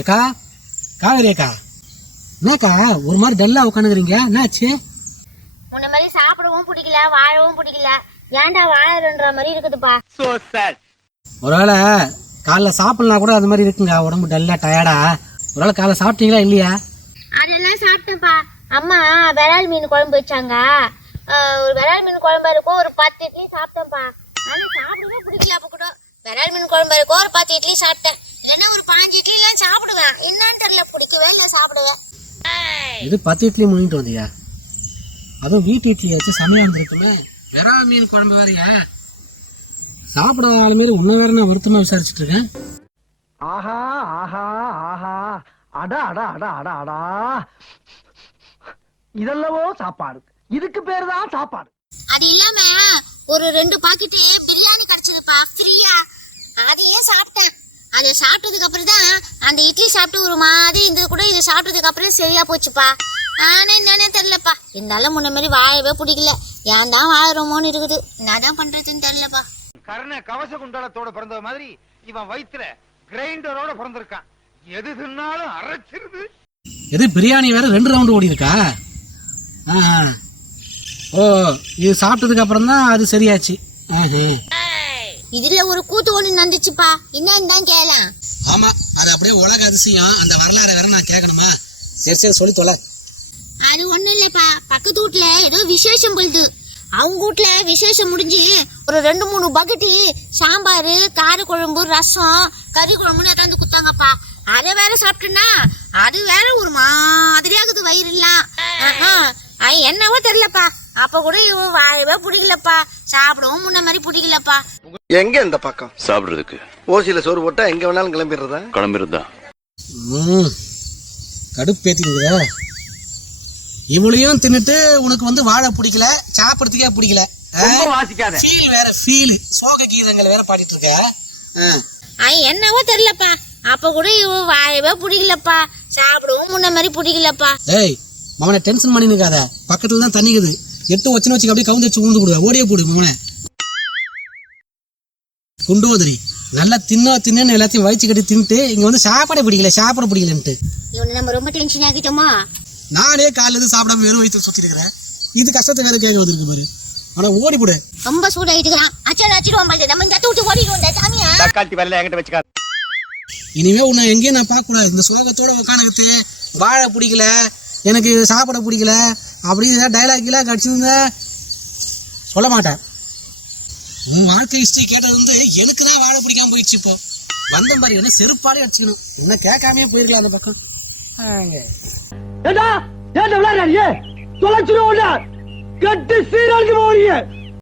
ஏக்கா காவேரி அக்கா, என்னக்கா ஒரு மாதிரி டல்லா உட்காந்துக்கிறீங்க, என்னாச்சு? உன்ன மாதிரி சாப்பிடவும் பிடிக்கல, வாழவும் பிடிக்கல, ஏன்டா வாழறன்ற மாதிரி இருக்குதுப்பா. ஒருவேளை காலைல சாப்பிடலாம் கூட அது மாதிரி இருக்குங்க, உடம்பு டல்லா டயர்டா. ஒருவேளை காலைல சாப்பிட்டீங்களா இல்லையா? அதெல்லாம் சாப்பிட்டேன்ப்பா. அம்மா விரால் மீன் குழம்பு வச்சாங்க. ஒரு விரால் மீன் குழம்பு இருக்கும், ஒரு 10 இட்லி சாப்பிட்டேன்ப்பா. ஆனா சாப்பிடவே பிடிக்கல. அப்ப கூட விரால் மீன் குழம்பு இருக்கும், ஒரு 10 இட்லி சாப்பிட்டேன். இல்லைன்னா ஒரு 5 இட்லி எல்லாம் சாப்பிடுவேன். என்னன்னு தெரியல, பிடிக்கவே இல்லை, சாப்பிடுவேன். இது 10 இட்லி முழுங்கிட்டு வந்தியா? அதுவும் வீட்டு இட்லி வச்சு சமையா இருந்திருக்குமே. விரால் மீன் குழம்பு வேறையா? சாப்பிட ஆளு மாரி உன்ன வேற நான் வருத்தமா விசாரிச்சுட்டு இருக்கேன். ஆஹா ஆஹா ஆஹா, அடா அடா அடா அடா அடா, இதெல்லவோ சாப்பாடு, இதுக்கு பேரு தான் சாப்பாடு. அது இல்லாம ஒரு 2 பாக்கெட் பிரியாணி கிடைச்சதுப்பா ஃப்ரீயா. அதையே சாப்பிட்டேன். அதை சாப்பிட்டதுக்கு அப்புறம் தான் அந்த இட்லி சாப்பிட்டு ஒரு மாதிரி இருந்தது கூட, இது சாப்பிட்டதுக்கு அப்புறம் சரியா போச்சுப்பா. ஆனா என்னன்னே தெரியலப்பா. இருந்தாலும் முன்ன மாதிரி வாழவே பிடிக்கல. ஏன் தான் வாழறோமோன்னு இருக்குது. என்னதான் பண்றதுன்னு தெரியலப்பா. கர்ண கவச குண்டலத்தோட பிறந்த மாதிரி இவன் வயிற்றுல கிரைண்டரோட பிறந்திருக்கான். எது தின்னாலும் அரைச்சிருது. எது பிரியாணி வேற 2 ரவுண்டு ஓடி இருக்கா? ஓ, இது சாப்பிட்டதுக்கு அப்புறம் தான் அது சரியாச்சு. இதுல ஒரு கூத்து ஒண்ணு நடந்துச்சுப்பா. என்னன்னு தான் கேளேன். ஆமா, அது அப்படியே உலக அதிசயம். அந்த வரலாறு வேற நான் கேட்கணுமா? சரி சரி, சொல்லி தொலை. அது ஒண்ணும் இல்லப்பா, பக்கத்து வீட்டுல ஏதோ விசேஷம் போயிடுது. அவங்க வீட்டுல விசேஷம் முடிஞ்சு ஒரு 2-3 பக்கெட்டு சாம்பார், கார குழம்பு, ரசம், கறி குழம்புன்னு ஏதாவது குத்தாங்கப்பா. அதை வேற சாப்பிட்டேன்னா அது வேற ஒரு மாதிரியாகுது வயிறுலாம். என்னவோ தெரியலப்பா. அப்ப கூட இவன் வாழவே பிடிக்கலப்பா. சாப்பிடவும் முன்ன மாதிரி பிடிக்கலப்பா. எங்க இந்த பக்கம் சாப்பிடுறதுக்கு ஓசியில சோறு போட்டா எங்க வேணாலும் கிளம்பிடுறதா? கடுப்பேத்திக்குதா? இவளையும் தின்னுட்டு உனக்கு வாழை பிடிக்கல, சாப்பிடறதுக்கே பிடிக்கல. வாசிக்காத ஃபீல் வேற ஃபீல், சோக கீதங்கள் வேற பாடிட்டு இருக்க. என்னவோ தெரியலப்பா. அப்ப கூட இவன் வாழவே பிடிக்கலப்பா. சாப்பிடவும் முன்ன மாதிரி பிடிக்கலப்பா. ஏய் மவனை டென்ஷன் பண்ணி நிக்காத. பக்கத்துல தான் தண்ணிக்குது. 8 வச்சுன்னு வச்சுக்க, அப்படியே கவுந்து வச்சு உழுந்து கொடுவா. ஓடியே போடு மவனை. குண்டு வதிரி நல்லா தின்னு எல்லாத்தையும் வயிற்று கட்டி தின்ட்டு இங்க சாப்பிட பிடிக்கலன்ட்டு இவனை நம்ம ரொம்ப டென்ஷன் ஆகிட்டோமா? நானே காலையில சாப்பிடாம வெறும் வயிற்று சுத்தி இருக்கிறேன். இது கஷ்டத்தை வேற கேட்க வந்திருக்கு பாரு. ஆனா ஓடி போடு. ரொம்ப சூடாயிட்டுக்கிறான். அச்சிடுவோம். நம்ம இந்த தூட்டு ஓடிடுவோம் சாமியா. தக்காளி வரல என்கிட்ட வச்சுக்காத. இனிமே உன்னை எங்கேயும் நான் பார்க்க கூடாது. இந்த சோகத்தோட உட்காந்துக்கிட்டு வாழை பிடிக்கல, எனக்கு சாப்பிட பிடிக்கல அப்படி ஏதாவது டைலாக் எல்லாம் கடிச்சிருந்த சொல்ல மாட்டேன். உன் வாழ்க்கை ஹிஸ்டரி கேட்டது எனக்கு தான் வாழை பிடிக்காம போயிடுச்சு. இப்போ வந்த மாதிரி என்ன செருப்பாடே அடிச்சுக்கணும். என்ன கேட்காமே போயிருக்கலாம் அந்த பக்கம். ஏண்டா ஏண்டா விளையாடுறியே, தொலைச்சிடுவோம், கட்டு சீரழிஞ்சு போறீங்க.